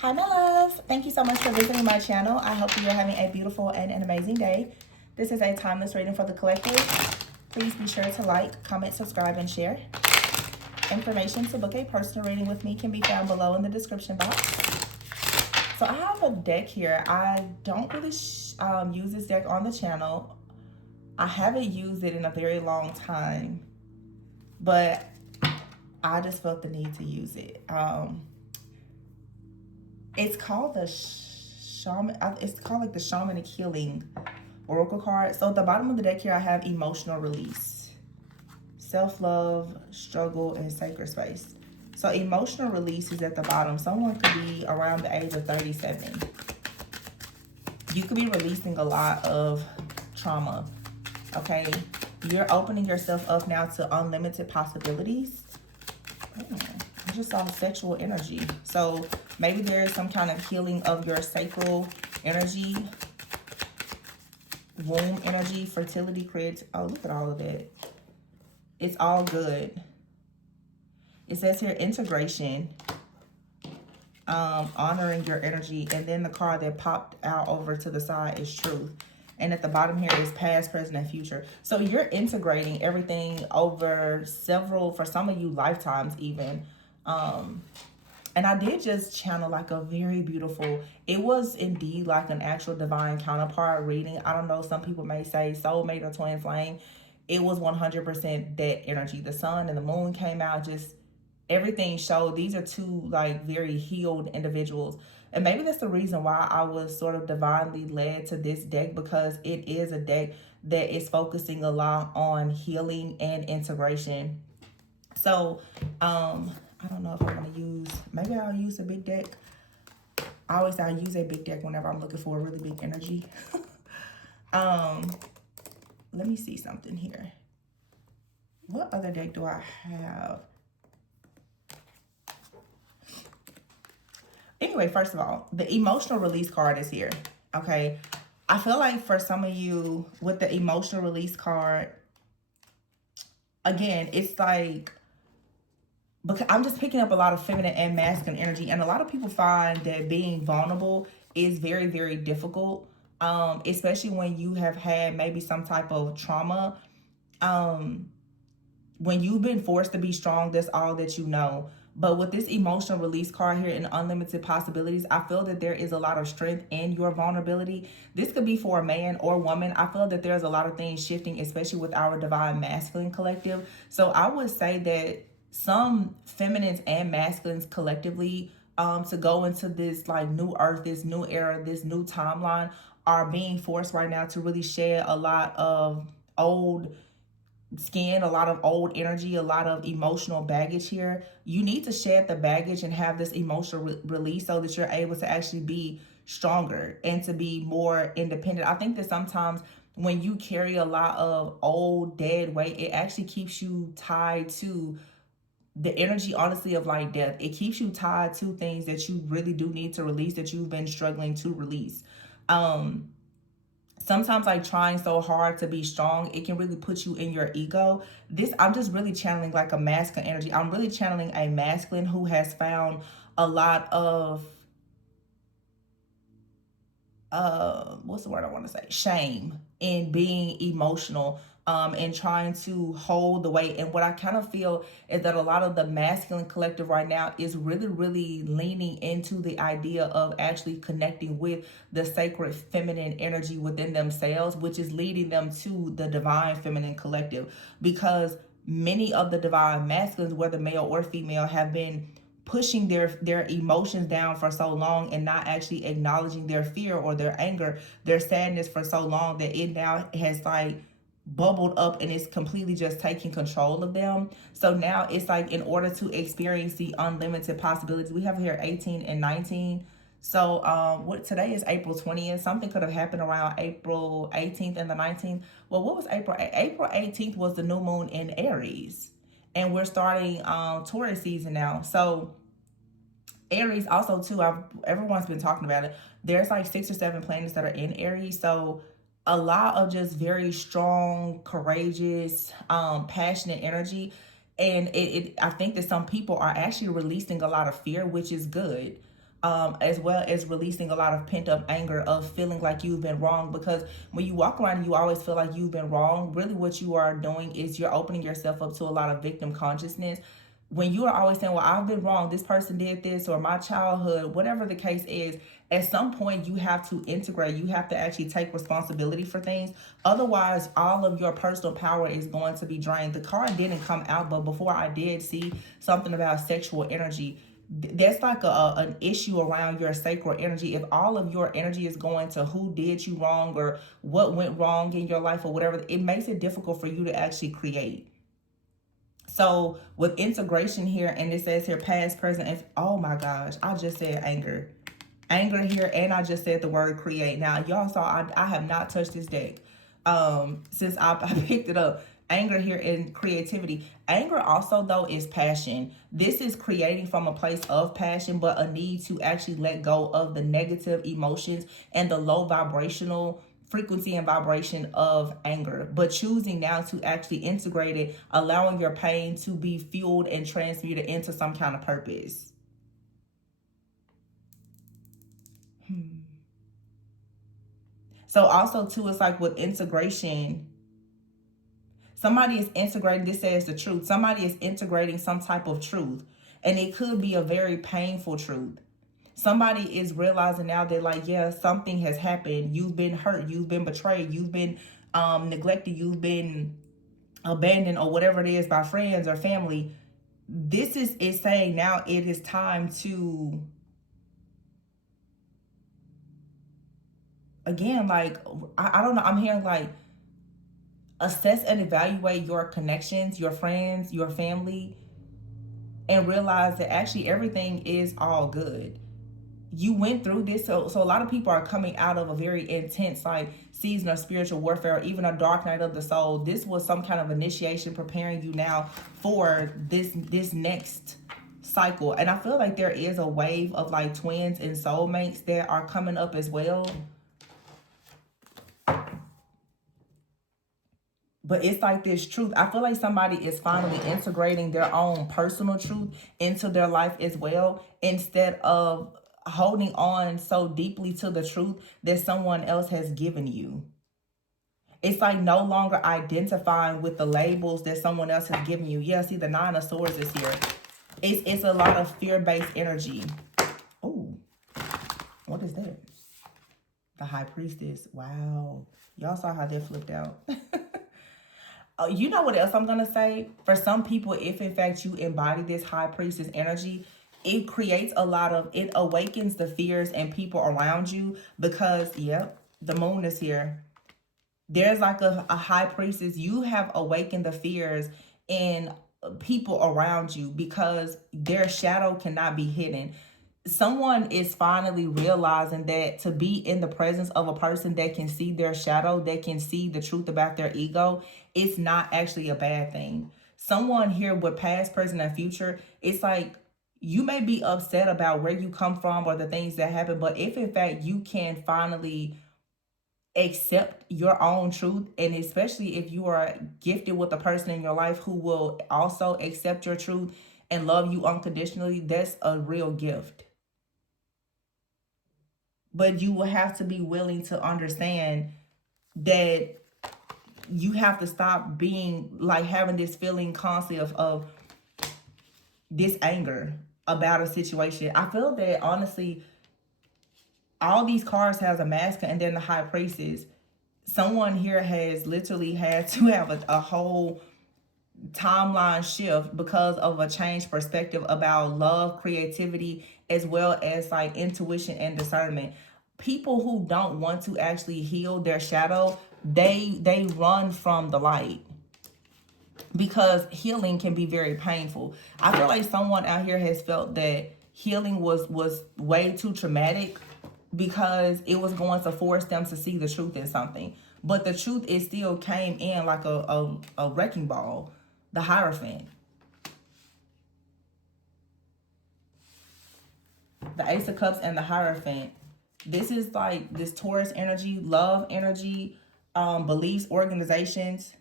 Hi, my loves. Thank you so much for visiting my channel. I hope you're having a beautiful and an amazing day. This is a timeless reading for the collective. Please be sure to like, comment, subscribe, and share. Information to book a personal reading with me can be found below in the description box. So I have a deck here. I don't really use this deck on the channel. I haven't used it in a very long time, but I just felt the need to use it. It's called the shaman. It's called like the shamanic healing oracle card. So at the bottom of the deck here, I have emotional release, self-love, struggle, and sacred space. So emotional release is at the bottom. Someone could be around the age of 37. You could be releasing a lot of trauma. Okay, you're opening yourself up now to unlimited possibilities. I just saw sexual energy. So maybe there is some kind of healing of your sacral energy, womb energy, fertility, creates. Oh, look at all of that. It's all good. It says here integration, honoring your energy. And then the card that popped out over to the side is truth. And at the bottom here is past, present, and future. So you're integrating everything over several, for some of you, lifetimes even. And I did just channel like a very beautiful, it was indeed like an actual divine counterpart reading. I don't know, some people may say soulmate or twin flame. It was 100% that energy. The sun and the moon came out, just everything showed these are two like very healed individuals. And maybe that's the reason why I was sort of divinely led to this deck, because it is a deck that is focusing a lot on healing and integration. So I don't know if I'm going to use, maybe I'll use a big deck. I always say I use a big deck whenever I'm looking for a really big energy. Let me see something here. What other deck do I have? Anyway, first of all, the emotional release card is here. Okay. I feel like for some of you with the emotional release card, again, it's like, because I'm just picking up a lot of feminine and masculine energy, and a lot of people find that being vulnerable is very, very difficult, especially when you have had maybe some type of trauma. When you've been forced to be strong, that's all that you know. But with this emotional release card here and unlimited possibilities, I feel that there is a lot of strength in your vulnerability. This could be for a man or woman. I feel that there's a lot of things shifting, especially with our divine masculine collective. So I would say that some feminines and masculines collectively, to go into this like new earth, this new era, this new timeline, are being forced right now to really shed a lot of old skin, a lot of old energy, a lot of emotional baggage here. You need to shed the baggage and have this emotional release so that you're able to actually be stronger and to be more independent. I think that sometimes when you carry a lot of old dead weight, it actually keeps you tied to the energy, honestly, of like death. It keeps you tied to things that you really do need to release, that you've been struggling to release. Sometimes like trying so hard to be strong, it can really put you in your ego. This, I'm just really channeling like a masculine energy. I'm really channeling a masculine who has found a lot of what's the word I want to say, shame in being emotional, and trying to hold the weight. And what I kind of feel is that a lot of the masculine collective right now is really, really leaning into the idea of actually connecting with the sacred feminine energy within themselves, which is leading them to the divine feminine collective. Because many of the divine masculines, whether male or female, have been pushing their emotions down for so long and not actually acknowledging their fear or their anger, their sadness for so long, that it now has like bubbled up and it's completely just taking control of them. So now it's like, in order to experience the unlimited possibilities, we have here 18 and 19. So what today is April 20th. Something could have happened around April 18th and the 19th. Well, what was April 18th was the new moon in Aries, and we're starting Taurus season now. So Aries also too, everyone's been talking about it. There's like 6 or 7 planets that are in Aries. So a lot of just very strong, courageous, passionate energy. And I think that some people are actually releasing a lot of fear, which is good. as well as releasing a lot of pent up anger of feeling like you've been wrong. Because when you walk around and you always feel like you've been wrong, really what you are doing is you're opening yourself up to a lot of victim consciousness. When you are always saying, well, I've been wrong, this person did this, or my childhood, whatever the case is, at some point you have to integrate, you have to actually take responsibility for things. Otherwise, all of your personal power is going to be drained. The card didn't come out, but before I did see something about sexual energy. That's like an issue around your sacral energy. If all of your energy is going to who did you wrong or what went wrong in your life or whatever, it makes it difficult for you to actually create. So with integration here, and it says here past, present, and oh my gosh, I just said anger here, and I just said the word create. Now y'all saw I have not touched this deck since I picked it up. Anger here and creativity. Anger also though is passion. This is creating from a place of passion, but a need to actually let go of the negative emotions and the low vibrational frequency and vibration of anger, but choosing now to actually integrate it, allowing your pain to be fueled and transmuted into some kind of purpose. So also too, it's like with integration, somebody is integrating, this says the truth. Somebody is integrating some type of truth, and it could be a very painful truth. Somebody is realizing now that, like, yeah, something has happened. You've been hurt. You've been betrayed. You've been neglected. You've been abandoned or whatever it is by friends or family. This is saying now it is time to, again, like, I don't know. I'm hearing like assess and evaluate your connections, your friends, your family, and realize that actually everything is all good. You went through this, so a lot of people are coming out of a very intense like season of spiritual warfare, or even a dark night of the soul. This was some kind of initiation preparing you now for this next cycle. And I feel like there is a wave of like twins and soulmates that are coming up as well. But it's like this truth. I feel like somebody is finally integrating their own personal truth into their life as well, instead of holding on so deeply to the truth that someone else has given you. It's like no longer identifying with the labels that someone else has given you. Yeah, see, the Nine of Swords is here. It's a lot of fear-based energy. Oh, what is that? The High Priestess. Wow. Y'all saw how that flipped out. You know what else I'm going to say? For some people, if in fact you embody this High Priestess energy, it creates a lot of, it awakens the fears and people around you because, yep, the moon is here. There's like a High Priestess. You have awakened the fears in people around you because their shadow cannot be hidden. Someone is finally realizing that to be in the presence of a person that can see their shadow, that can see the truth about their ego, it's not actually a bad thing. Someone here with past, present, and future, it's like you may be upset about where you come from or the things that happen, but if in fact you can finally accept your own truth, and especially if you are gifted with a person in your life who will also accept your truth and love you unconditionally, that's a real gift. But you will have to be willing to understand that you have to stop being like having this feeling constantly of this anger about a situation. I feel that honestly, all these cards has a masculine and then the High Priestess. Someone here has literally had to have a whole timeline shift because of a changed perspective about love, creativity, as well as like intuition and discernment. People who don't want to actually heal their shadow, they run from the light because healing can be very painful. I feel like someone out here has felt that healing was way too traumatic because it was going to force them to see the truth in something. But the truth, it still came in like a wrecking ball. The Hierophant. The Ace of Cups and the Hierophant. This is like this Taurus energy, love energy, beliefs, organizations.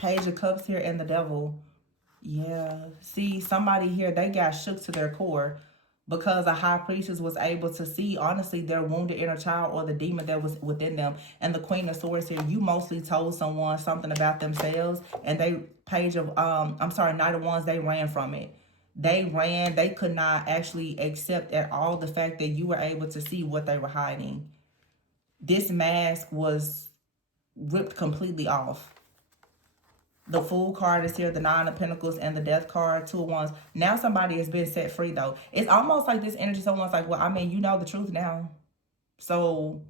Page of Cups here and the Devil. Yeah. See, somebody here, they got shook to their core because a high priestess was able to see, honestly, their wounded inner child or the demon that was within them. And the Queen of Swords here, you mostly told someone something about themselves, and they, Knight of Wands, they ran from it. They ran. They could not actually accept at all the fact that you were able to see what they were hiding. This mask was ripped completely off. The Fool card is here, the Nine of Pentacles, and the Death card, Two of Wands. Now somebody has been set free, though. It's almost like this energy, someone's like, well, I mean, you know the truth now. So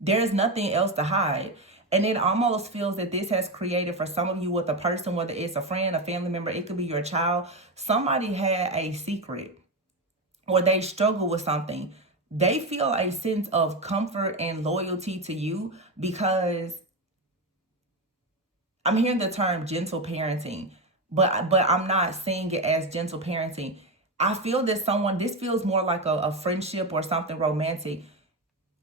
there's nothing else to hide. And it almost feels that this has created for some of you with a person, whether it's a friend, a family member, it could be your child. Somebody had a secret or they struggle with something. They feel a sense of comfort and loyalty to you because I'm hearing the term gentle parenting, but I'm not seeing it as gentle parenting. I feel that this feels more like a friendship or something romantic.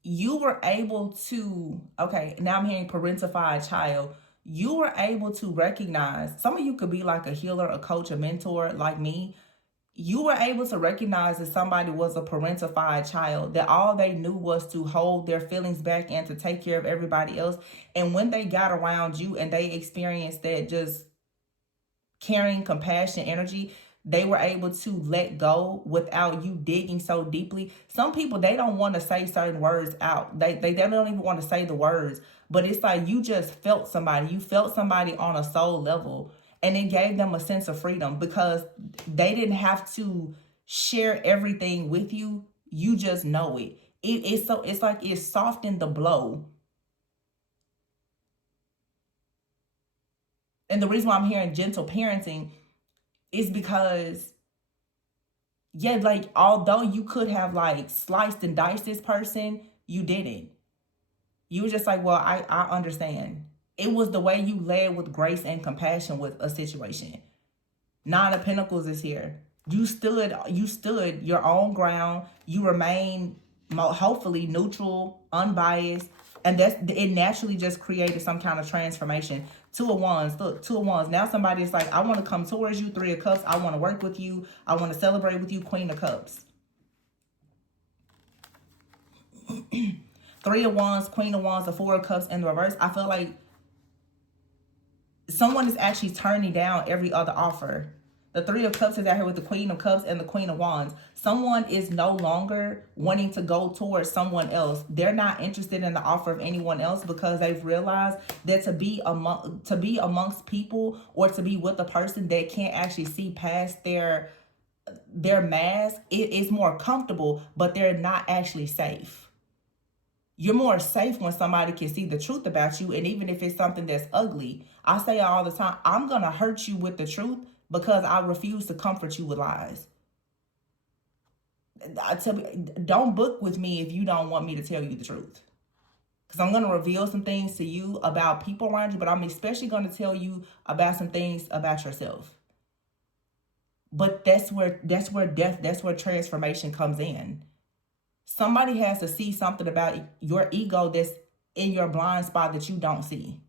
You were able to, okay, now I'm hearing parentified child. You were able to recognize, some of you could be like a healer, a coach, a mentor like me. You were able to recognize that somebody was a parentified child, that all they knew was to hold their feelings back and to take care of everybody else. And when they got around you and they experienced that just caring, compassion, energy, they were able to let go without you digging so deeply. Some people, they don't want to say certain words out. They don't even want to say the words. But it's like you just felt somebody. You felt somebody on a soul level. And it gave them a sense of freedom because they didn't have to share everything with you. You just know it. It's like it softened the blow. And the reason why I'm hearing gentle parenting is because, yeah, like although you could have like sliced and diced this person, you didn't. You were just like, well, I understand. It was the way you led with grace and compassion with a situation. Nine of Pentacles is here. You stood your own ground. You remain hopefully neutral, unbiased, and it naturally just created some kind of transformation. Two of Wands, look, Two of Wands. Now somebody's like, I want to come towards you. Three of Cups, I want to work with you. I want to celebrate with you. Queen of Cups. Three of Wands, Queen of Wands, the Four of Cups in the reverse. I feel like someone is actually turning down every other offer. The Three of Cups is out here with the Queen of Cups and the Queen of Wands. Someone is no longer wanting to go towards someone else. They're not interested in the offer of anyone else because they've realized that to be amongst people or to be with a person that can't actually see past their mask, it is more comfortable, but they're not actually safe. You're more safe when somebody can see the truth about you. And even if it's something that's ugly, I say all the time, I'm going to hurt you with the truth because I refuse to comfort you with lies. Don't book with me if you don't want me to tell you the truth. Because I'm going to reveal some things to you about people around you, but I'm especially going to tell you about some things about yourself. But that's where transformation comes in. Somebody has to see something about your ego that's in your blind spot that you don't see.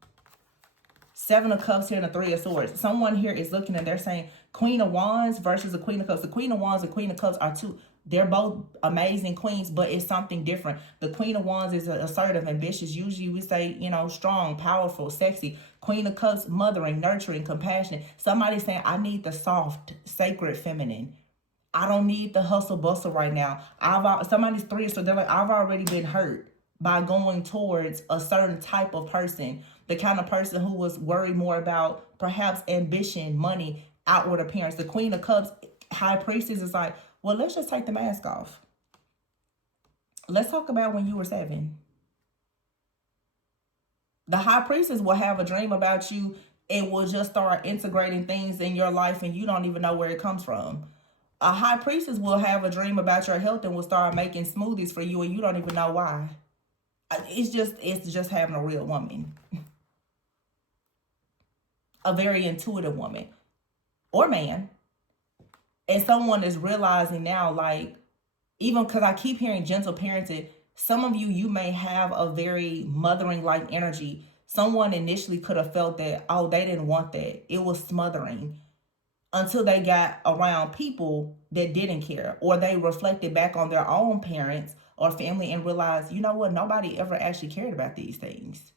Seven of Cups here and the Three of Swords. Someone here is looking and they're saying Queen of Wands versus the Queen of Cups. The Queen of Wands and Queen of Cups are they're both amazing queens, but it's something different. The Queen of Wands is assertive, ambitious. Usually we say, strong, powerful, sexy. Queen of Cups, mothering, nurturing, compassionate. Somebody's saying, I need the soft, sacred feminine. I don't need the hustle bustle right now. Somebody's three, so they're like, I've already been hurt by going towards a certain type of person. The kind of person who was worried more about perhaps ambition, money, outward appearance. The Queen of Cups, High Priestess is like, well, let's just take the mask off. Let's talk about when you were 7. The High Priestess will have a dream about you and will just start integrating things in your life and you don't even know where it comes from. A High Priestess will have a dream about your health and will start making smoothies for you and you don't even know why. It's just having a real woman. A very intuitive woman. Or man. And someone is realizing now, like, even because I keep hearing gentle parenting, some of you may have a very mothering-like energy. Someone initially could have felt that, oh, they didn't want that. It was smothering, until they got around people that didn't care, or they reflected back on their own parents or family and realized, you know what, nobody ever actually cared about these things.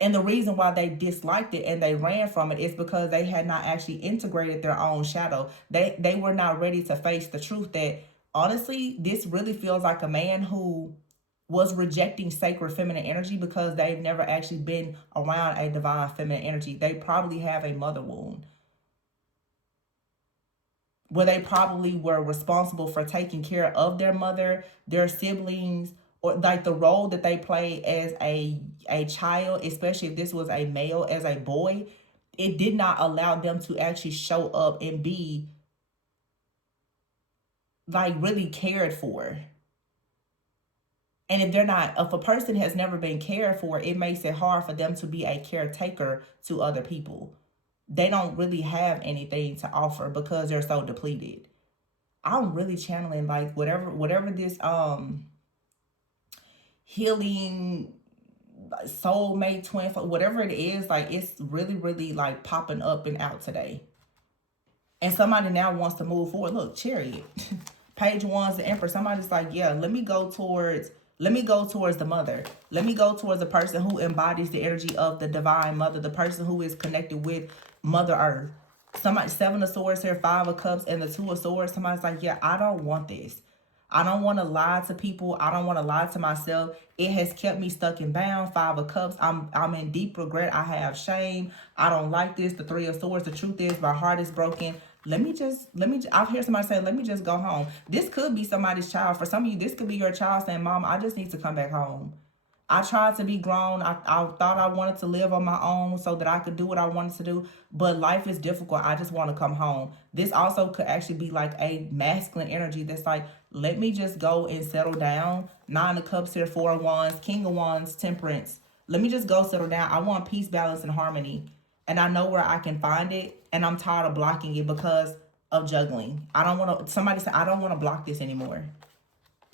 And the reason why they disliked it and they ran from it is because they had not actually integrated their own shadow. They were not ready to face the truth that, honestly, this really feels like a man who was rejecting sacred feminine energy because they've never actually been around a divine feminine energy. They probably have a mother wound where they probably were responsible for taking care of their mother, their siblings, or like the role that they played as a child, especially if this was a male, as a boy. It did not allow them to actually show up and be like really cared for. And if a person has never been cared for, it makes it hard for them to be a caretaker to other people. They don't really have anything to offer because they're so depleted. I'm really channeling like whatever this healing soulmate twin, whatever it is, like it's really like popping up and out today. And somebody now wants to move forward. Look, Chariot. Page one's the Emperor. Somebody's like, yeah, let me go towards the mother. Let me go towards the person who embodies the energy of the divine mother, the person who is connected with Mother Earth. Somebody, Seven of Swords here, Five of Cups, and the Two of Swords. Somebody's like, yeah, I don't want this. I don't want to lie to people. I don't want to lie to myself. It has kept me stuck and bound. Five of Cups. I'm in deep regret. I have shame. I don't like this. The Three of Swords. The truth is, my heart is broken. I've heard somebody say, let me just go home. This could be somebody's child. For some of you, this could be your child saying, Mom, I just need to come back home. I tried to be grown. I thought I wanted to live on my own so that I could do what I wanted to do. But life is difficult. I just want to come home. This also could actually be like a masculine energy that's like, let me just go and settle down. Nine of Cups here, Four of Wands, King of Wands, Temperance. Let me just go settle down. I want peace, balance, and harmony. And I know where I can find it. And I'm tired of blocking it because of juggling. I don't want to, somebody said, I don't want to block this anymore.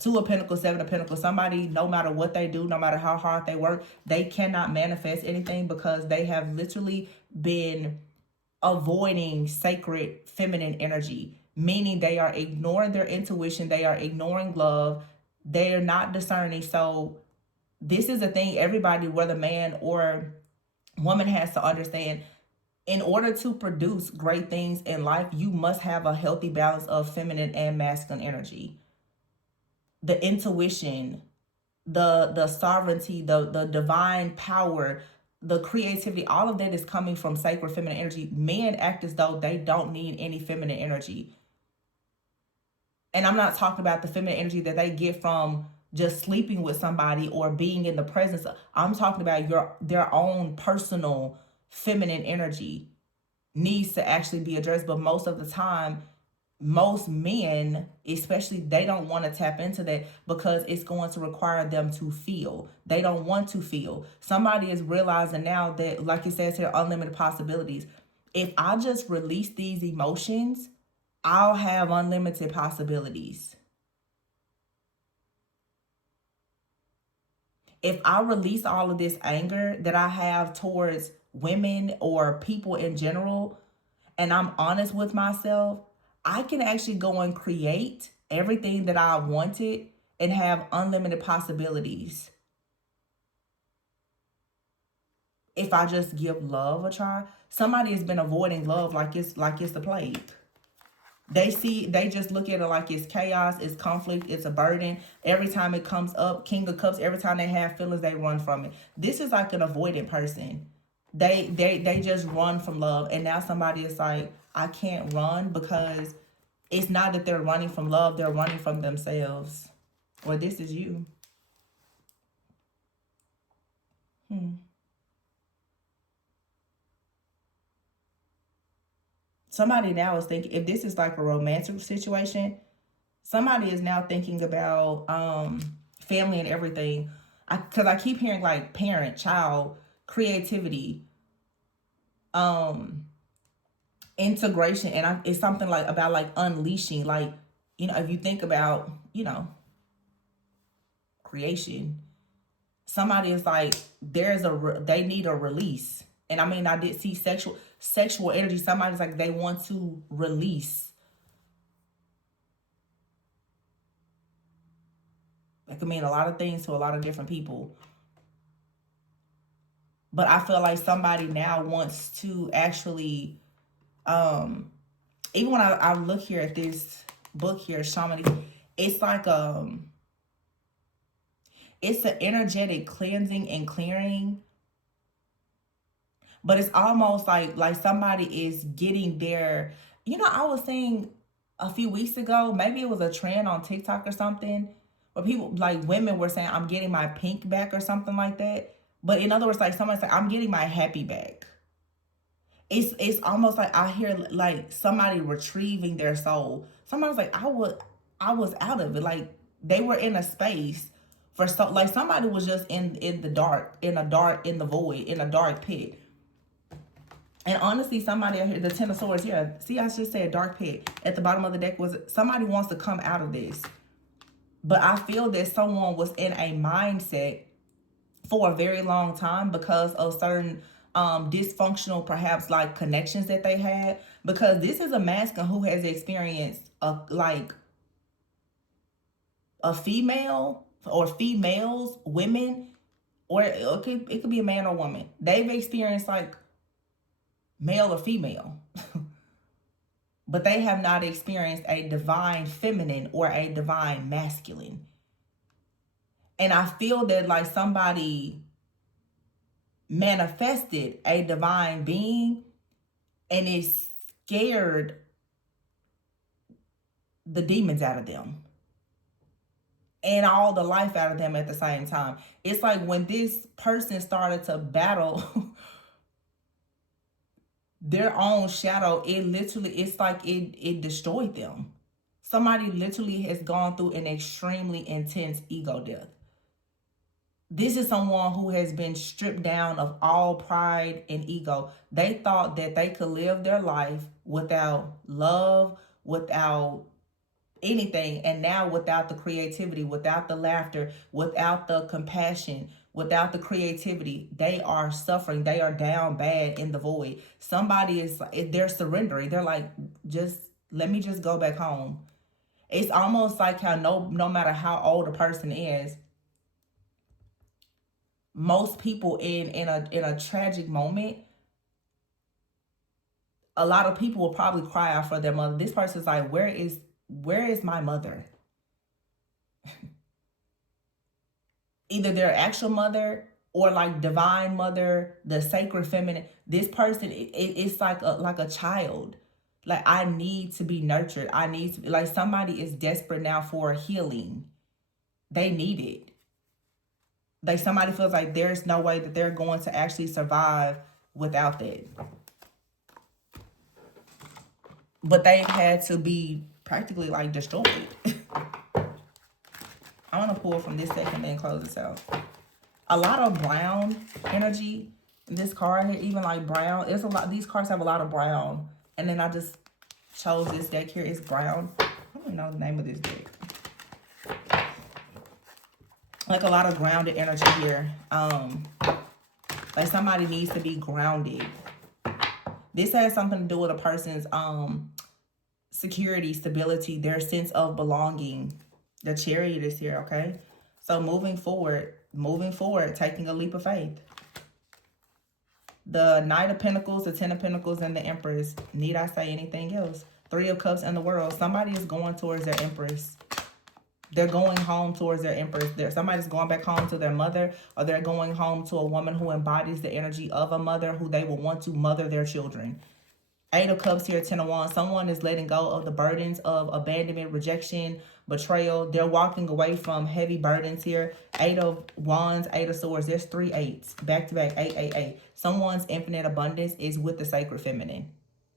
Two of Pentacles, Seven of Pentacles. Somebody, no matter what they do, no matter how hard they work, they cannot manifest anything because they have literally been avoiding sacred feminine energy, meaning they are ignoring their intuition, they are ignoring love, they are not discerning. So this is a thing everybody, whether man or woman, has to understand. In order to produce great things in life, you must have a healthy balance of feminine and masculine energy. The intuition, the sovereignty, the divine power, the creativity, all of that is coming from sacred feminine energy. Men act as though they don't need any feminine energy. And I'm not talking about the feminine energy that they get from just sleeping with somebody or being in the presence of. I'm talking about their own personal feminine energy needs to actually be addressed. But most of the time, most men, especially, they don't want to tap into that because it's going to require them to feel. They don't want to feel. Somebody is realizing now that, like it says here, unlimited possibilities. If I just release these emotions, I'll have unlimited possibilities. If I release all of this anger that I have towards women or people in general, and I'm honest with myself, I can actually go and create everything that I wanted and have unlimited possibilities. If I just give love a try. Somebody has been avoiding love like it's the plague. They just look at it like it's chaos, it's conflict, it's a burden. Every time it comes up, King of Cups, every time they have feelings, they run from it. This is like an avoidant person. They just run from love. And now somebody is like, I can't run, because it's not that they're running from love, they're running from themselves. Or this is you. Somebody now is thinking, if this is like a romantic situation, somebody is now thinking about family and everything. Because I keep hearing like parent, child, creativity, integration, and it's something like about like unleashing. Like, if you think about, creation, somebody is like, they need a release. And I mean, I did see sexual energy. Somebody's like, they want to release. It could mean a lot of things to a lot of different people. But I feel like somebody now wants to actually, even when I look here at this book here, Shaman, it's like, it's an energetic cleansing and clearing, but it's almost like somebody is getting their, I was saying a few weeks ago, maybe it was a trend on TikTok or something, where people, like women were saying, I'm getting my pink back or something like that. But in other words, like someone said, I'm getting my happy back. It's almost like I hear like somebody retrieving their soul. Somebody's like, I was out of it. Like they were in a space for so, like somebody was just in the dark, in the void, in a dark pit. And honestly, somebody out here, the Ten of Swords, yeah. See, I just said dark pit. At the bottom of the deck was somebody wants to come out of this. But I feel that someone was in a mindset for a very long time because of certain dysfunctional, perhaps like connections that they had. Because this is a masculine who has experienced a female or females, women, or it could be a man or woman. They've experienced like male or female. But they have not experienced a divine feminine or a divine masculine. And I feel that like somebody manifested a divine being and it scared the demons out of them and all the life out of them at the same time. It's like when this person started to battle their own shadow, it's like it destroyed them. Somebody literally has gone through an extremely intense ego death. This is someone who has been stripped down of all pride and ego. They thought that they could live their life without love, without anything. And now without the creativity, without the laughter, without the compassion, without the creativity, they are suffering. They are down bad in the void. They're surrendering. They're like, let me just go back home. It's almost like how no matter how old a person is, most people in a tragic moment, a lot of people will probably cry out for their mother. This person's like, where is my mother? Either their actual mother or like divine mother, the sacred feminine. This person, it's like a child. Like, I need to be nurtured. I need to, like, somebody is desperate now for healing. They need it. Like somebody feels like there's no way that they're going to actually survive without that. But they've had to be practically like destroyed. I want to pull from this deck and then close this out. A lot of brown energy in this card here, even like brown. There's a lot. These cards have a lot of brown. And then I just chose this deck here. It's brown. I don't even know the name of this deck. Like a lot of grounded energy here. Like somebody needs to be grounded. This has something to do with a person's security, stability, their sense of belonging. The Chariot is here, okay? So moving forward, taking a leap of faith. The Knight of Pentacles, the Ten of Pentacles, and the Empress. Need I say anything else? Three of Cups and the World. Somebody is going towards their Empress. They're going home towards their Empress. Somebody's going back home to their mother, or they're going home to a woman who embodies the energy of a mother who they will want to mother their children. Eight of Cups here, Ten of Wands. Someone is letting go of the burdens of abandonment, rejection, betrayal. They're walking away from heavy burdens here. Eight of Wands, Eight of Swords. There's 3 8s. Back to back, 8, 8, 8. Someone's infinite abundance is with the sacred feminine.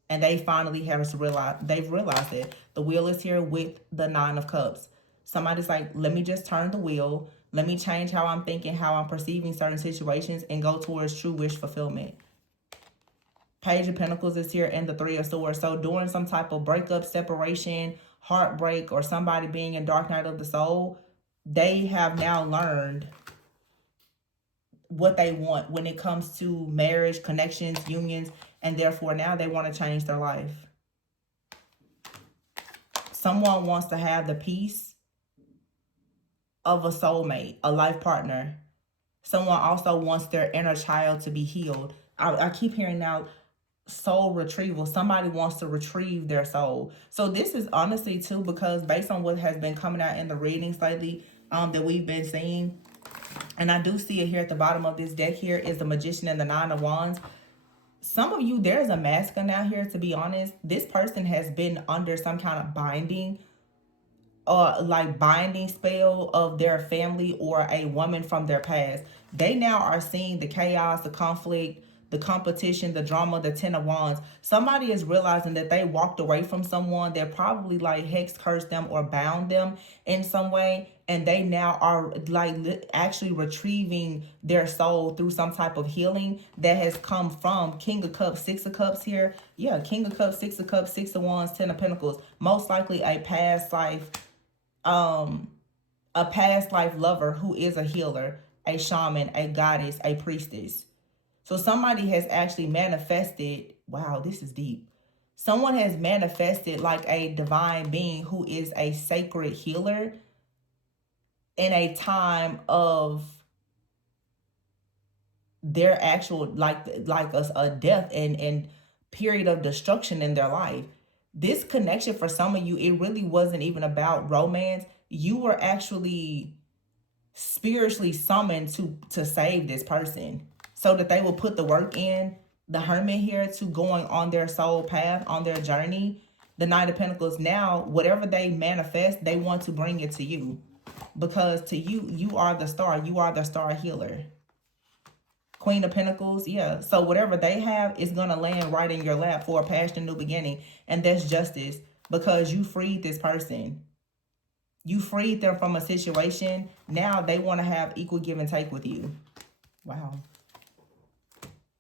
And they finally have realized it. The Wheel is here with the 9 of Cups. Somebody's like, let me just turn the wheel. Let me change how I'm thinking, how I'm perceiving certain situations, and go towards true wish fulfillment. Page of Pentacles is here, and the Three of Swords. So during some type of breakup, separation, heartbreak, or somebody being in dark night of the soul, they have now learned what they want when it comes to marriage, connections, unions, and therefore now they want to change their life. Someone wants to have the peace of a soulmate, a life partner. Someone also wants their inner child to be healed. I keep hearing now soul retrieval. Somebody wants to retrieve their soul. So this is honestly too, because based on what has been coming out in the readings lately, that we've been seeing, and I do see it here at the bottom of this deck here is the Magician and the Nine of Wands. Some of you, there's a masculine out here, to be honest. This person has been under some kind of binding, like binding spell of their family or a woman from their past. They now are seeing the chaos, the conflict, the competition, the drama, the Ten of Wands. Somebody is realizing that they walked away from someone that probably like hex cursed them or bound them in some way, and they now are like actually retrieving their soul through some type of healing that has come from King of Cups, Six of Cups here. Yeah, King of Cups, Six of Wands, Ten of Pentacles. Most likely a past life, a past life lover who is a healer, a shaman, a goddess, a priestess. So somebody has actually manifested, wow, this is deep. Someone has manifested like a divine being who is a sacred healer in a time of their actual like a death and period of destruction in their life. This connection for some of you, it really wasn't even about romance. You were actually spiritually summoned to save this person so that they will put the work in. The Hermit here, to going on their soul path, on their journey. The Knight of Pentacles, now whatever they manifest, they want to bring it to you, because to you, you are the star. You are the star healer. Queen of Pentacles, yeah. So whatever they have is going to land right in your lap for a past and new beginning. And that's justice, because you freed this person. You freed them from a situation. Now they want to have equal give and take with you. Wow.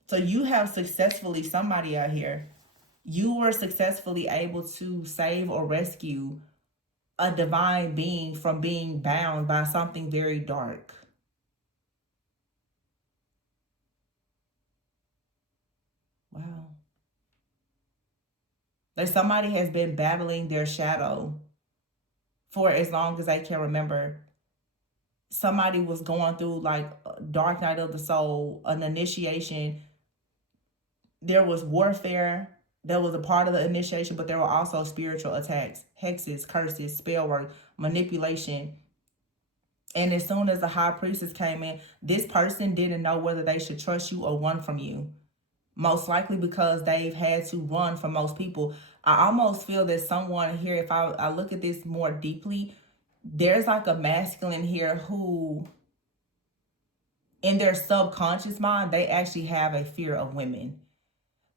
So you have successfully, somebody out here, you were successfully able to save or rescue a divine being from being bound by something very dark. Wow. Like somebody has been battling their shadow for as long as I can remember. Somebody was going through like a dark night of the soul, an initiation. There was warfare that was a part of the initiation, but there were also spiritual attacks, hexes, curses, spell work, manipulation. And as soon as the high priestess came in, this person didn't know whether they should trust you or run from you. Most likely because they've had to run from most people. I almost feel that someone here, if I look at this more deeply, there's like a masculine here who, in their subconscious mind, they actually have a fear of women.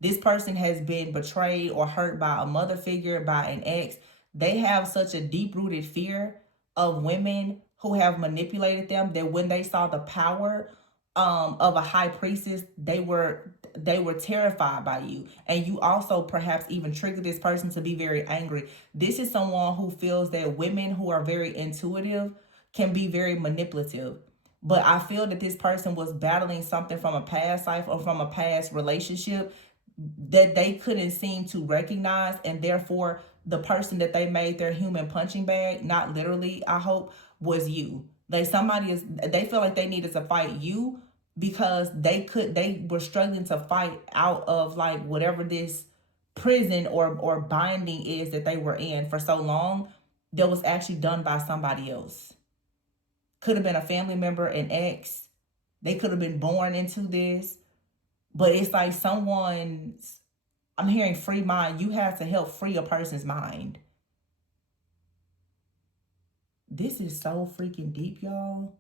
This person has been betrayed or hurt by a mother figure, by an ex. They have such a deep-rooted fear of women who have manipulated them that when they saw the power of a high priestess, they were terrified by you. And you also perhaps even triggered this person to be very angry. This is someone who feels that women who are very intuitive can be very manipulative. But I feel that this person was battling something from a past life or from a past relationship that they couldn't seem to recognize, and therefore the person that they made their human punching bag, not literally, I hope, was you. They feel like they needed to fight you because they were struggling to fight out of like whatever this prison or binding is that they were in for so long, that was actually done by somebody else. Could have been a family member, an ex. They could have been born into this. But it's like I'm hearing free mind. You have to help free a person's mind. This is so freaking deep, y'all.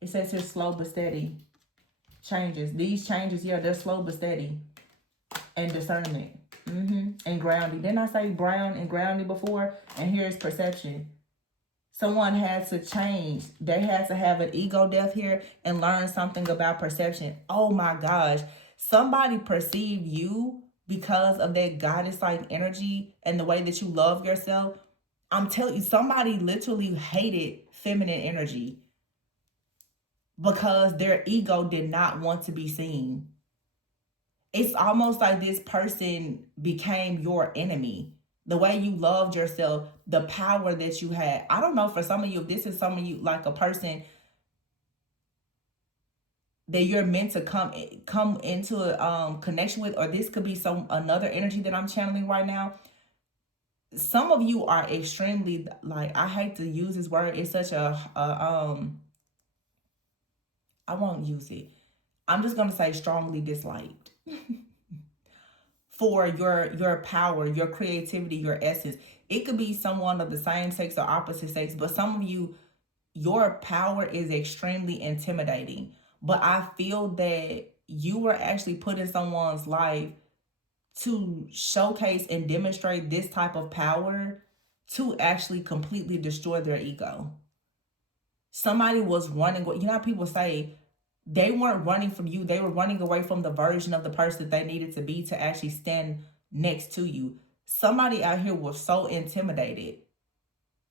It says here slow but steady changes. These changes, yeah, they're slow but steady. And discernment. And grounding. Didn't I say brown and grounding before? And here's perception. Someone had to change. They had to have an ego death here and learn something about perception. Oh my gosh. Somebody perceived you because of that goddess-like energy and the way that you love yourself. I'm telling you, somebody literally hated feminine energy. because their ego did not want to be seen. It's almost like this person became your enemy. The way you loved yourself, the power that you had. I don't know, for some of you, if this is some of you, like a person that you're meant to come into a connection with, or this could be some another energy that I'm channeling right now. Some of you are extremely, like, I hate to use this word, it's such a I won't use it. I'm just gonna say strongly disliked for your power, your creativity, your essence. It could be someone of the same sex or opposite sex, but some of you, your power is extremely intimidating. But I feel that you were actually put in someone's life to showcase and demonstrate this type of power to actually completely destroy their ego. Somebody was running, you know how people say they weren't running from you, they were running away from the version of the person that they needed to be to actually stand next to you. Somebody out here was so intimidated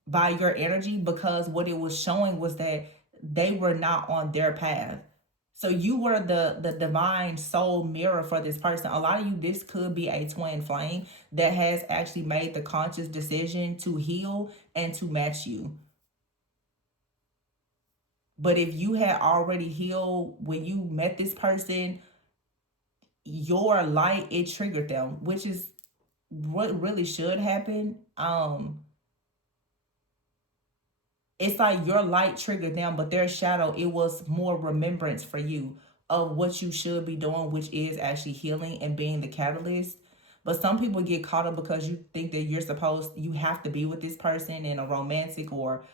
by your energy because what it was showing was that they were not on their path. So you were the divine soul mirror for this person. A lot of you, this could be a twin flame that has actually made the conscious decision to heal and to match you. But if you had already healed when you met this person, your light, it triggered them, which is what really should happen. It's like your light triggered them, but their shadow, it was more remembrance for you of what you should be doing, which is actually healing and being the catalyst. But some people get caught up because you think that you have to be with this person in a romantic or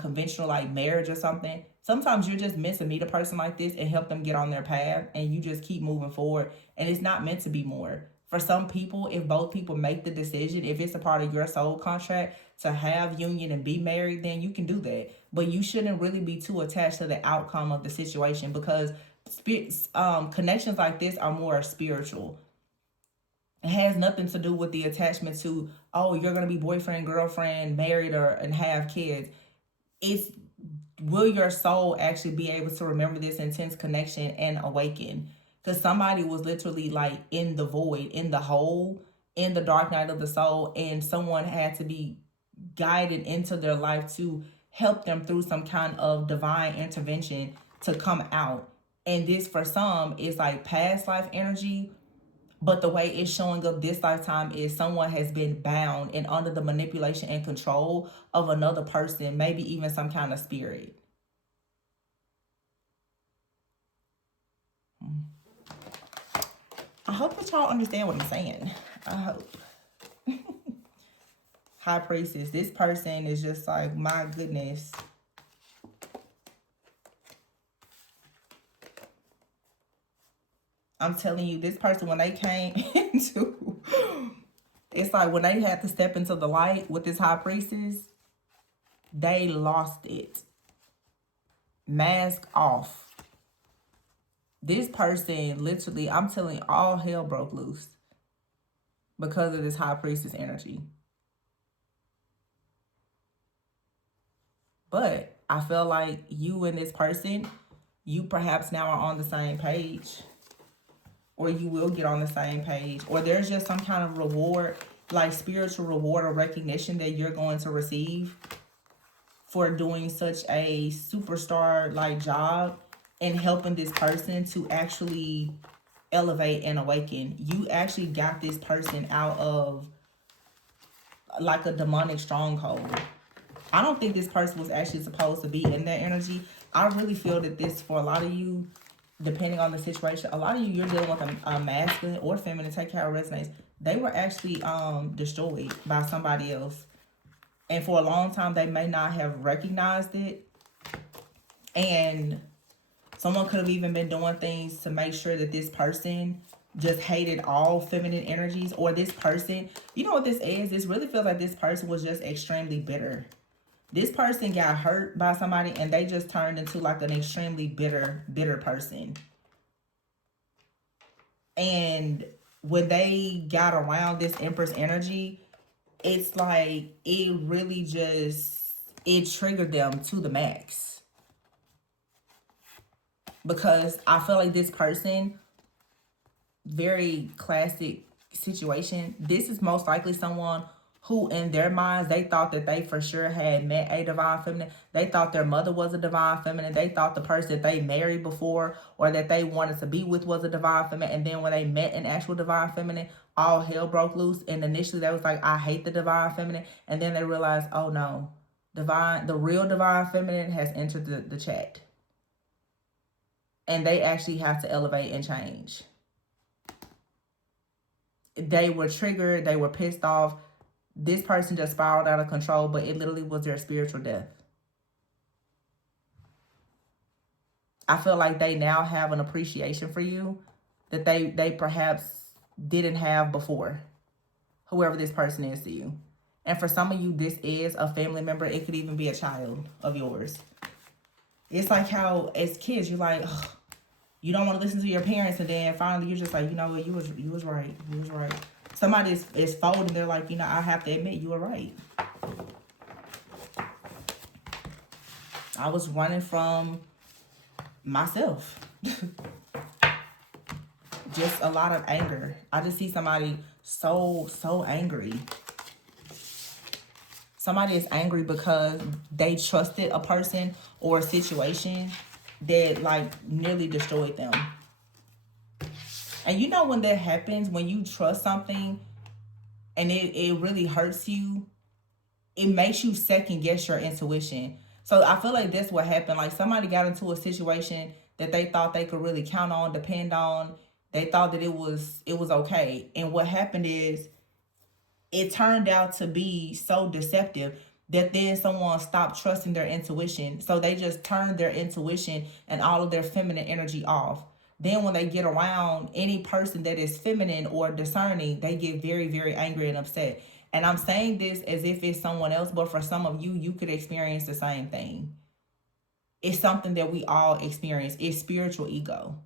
conventional like marriage or something. Sometimes you're just meant to meet a person like this and help them get on their path, and you just keep moving forward. And it's not meant to be more. For some people, if both people make the decision, if it's a part of your soul contract to have union and be married, then you can do that. But you shouldn't really be too attached to the outcome of the situation, because connections like this are more spiritual. It has nothing to do with the attachment to, oh, you're gonna be boyfriend, girlfriend, married, or and have kids. It's, will your soul actually be able to remember this intense connection and awaken? Because somebody was literally like in the void, in the hole, in the dark night of the soul, and someone had to be guided into their life to help them through some kind of divine intervention to come out. And this, for some, is like past life energy, but the way it's showing up this lifetime is someone has been bound and under the manipulation and control of another person, maybe even some kind of spirit. I hope that y'all understand what I'm saying. I hope. High priestess, this person is just like, my goodness. I'm telling you, this person, when they came into, it's like when they had to step into the light with this high priestess, they lost it. Mask off. This person, literally, I'm telling you, all hell broke loose because of this high priestess energy. But I feel like you and this person, you perhaps now are on the same page, or you will get on the same page, or there's just some kind of reward, like spiritual reward or recognition that you're going to receive for doing such a superstar like job and helping this person to actually elevate and awaken. You actually got this person out of like a demonic stronghold. I don't think this person was actually supposed to be in that energy. I really feel that this, for a lot of you, depending on the situation, a lot of you, you're dealing with a masculine or feminine, take care of resonates. They were actually destroyed by somebody else. And for a long time, they may not have recognized it. And someone could have even been doing things to make sure that this person just hated all feminine energies. Or this person, you know what this is? This really feels like this person was just extremely bitter. This person got hurt by somebody and they just turned into like an extremely bitter person. And when they got around this Empress energy, it's like it really just, it triggered them to the max. because I feel like this person, very classic situation. This is most likely someone who in their minds they thought that they for sure had met a divine feminine. They thought their mother was a divine feminine. They thought the person that they married before or that they wanted to be with was a divine feminine. And then when they met an actual divine feminine, all hell broke loose. And initially they was like, I hate the divine feminine. And then they realized, oh no, the real divine feminine has entered the chat. And they actually have to elevate and change. They were triggered, they were pissed off. This person just spiraled out of control, but it literally was their spiritual death. I feel like they now have an appreciation for you that they perhaps didn't have before, whoever this person is to you. And for some of you, this is a family member. It could even be a child of yours. It's like how as kids, you're like, ugh, you don't want to listen to your parents, and then finally you're just like, you know what, you was right. You was right. Somebody is folding, they're like, you know, I have to admit, you were right. I was running from myself. Just a lot of anger. I just see somebody so angry. Somebody is angry because they trusted a person or a situation that like nearly destroyed them. And you know when that happens, when you trust something and it really hurts you, it makes you second guess your intuition. So I feel like that's what happened. Like somebody got into a situation that they thought they could really count on, depend on. They thought that it was okay. And what happened is it turned out to be so deceptive that then someone stopped trusting their intuition. So they just turned their intuition and all of their feminine energy off. Then when they get around any person that is feminine or discerning, they get very, very angry and upset. And I'm saying this as if it's someone else, but for some of you, you could experience the same thing. It's something that we all experience. It's spiritual ego.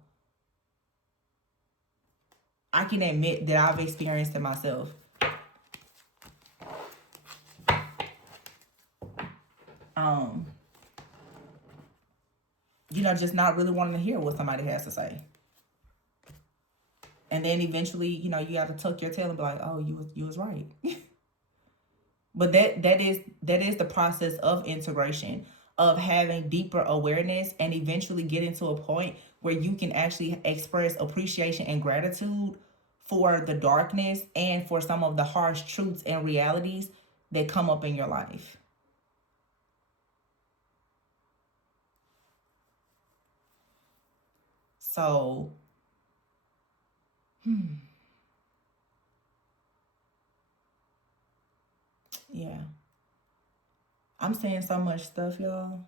I can admit that I've experienced it myself. You know, just not really wanting to hear what somebody has to say. And then eventually, you know, you have to tuck your tail and be like, oh, you was right. But that is the process of integration, of having deeper awareness and eventually getting to a point where you can actually express appreciation and gratitude for the darkness and for some of the harsh truths and realities that come up in your life. So, yeah. I'm saying so much stuff, y'all,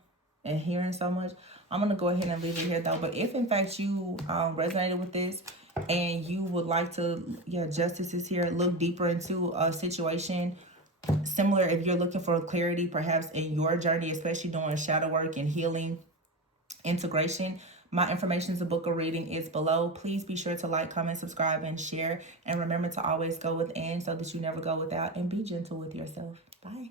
and hearing so much. I'm going to go ahead and leave it here, though. But if, in fact, you resonated with this and you would like to, justice is here, look deeper into a situation similar, if you're looking for clarity, perhaps in your journey, especially doing shadow work and healing, integration, my information is a book of reading is below. Please be sure to like, comment, subscribe, and share. And remember to always go within so that you never go without, and be gentle with yourself. Bye.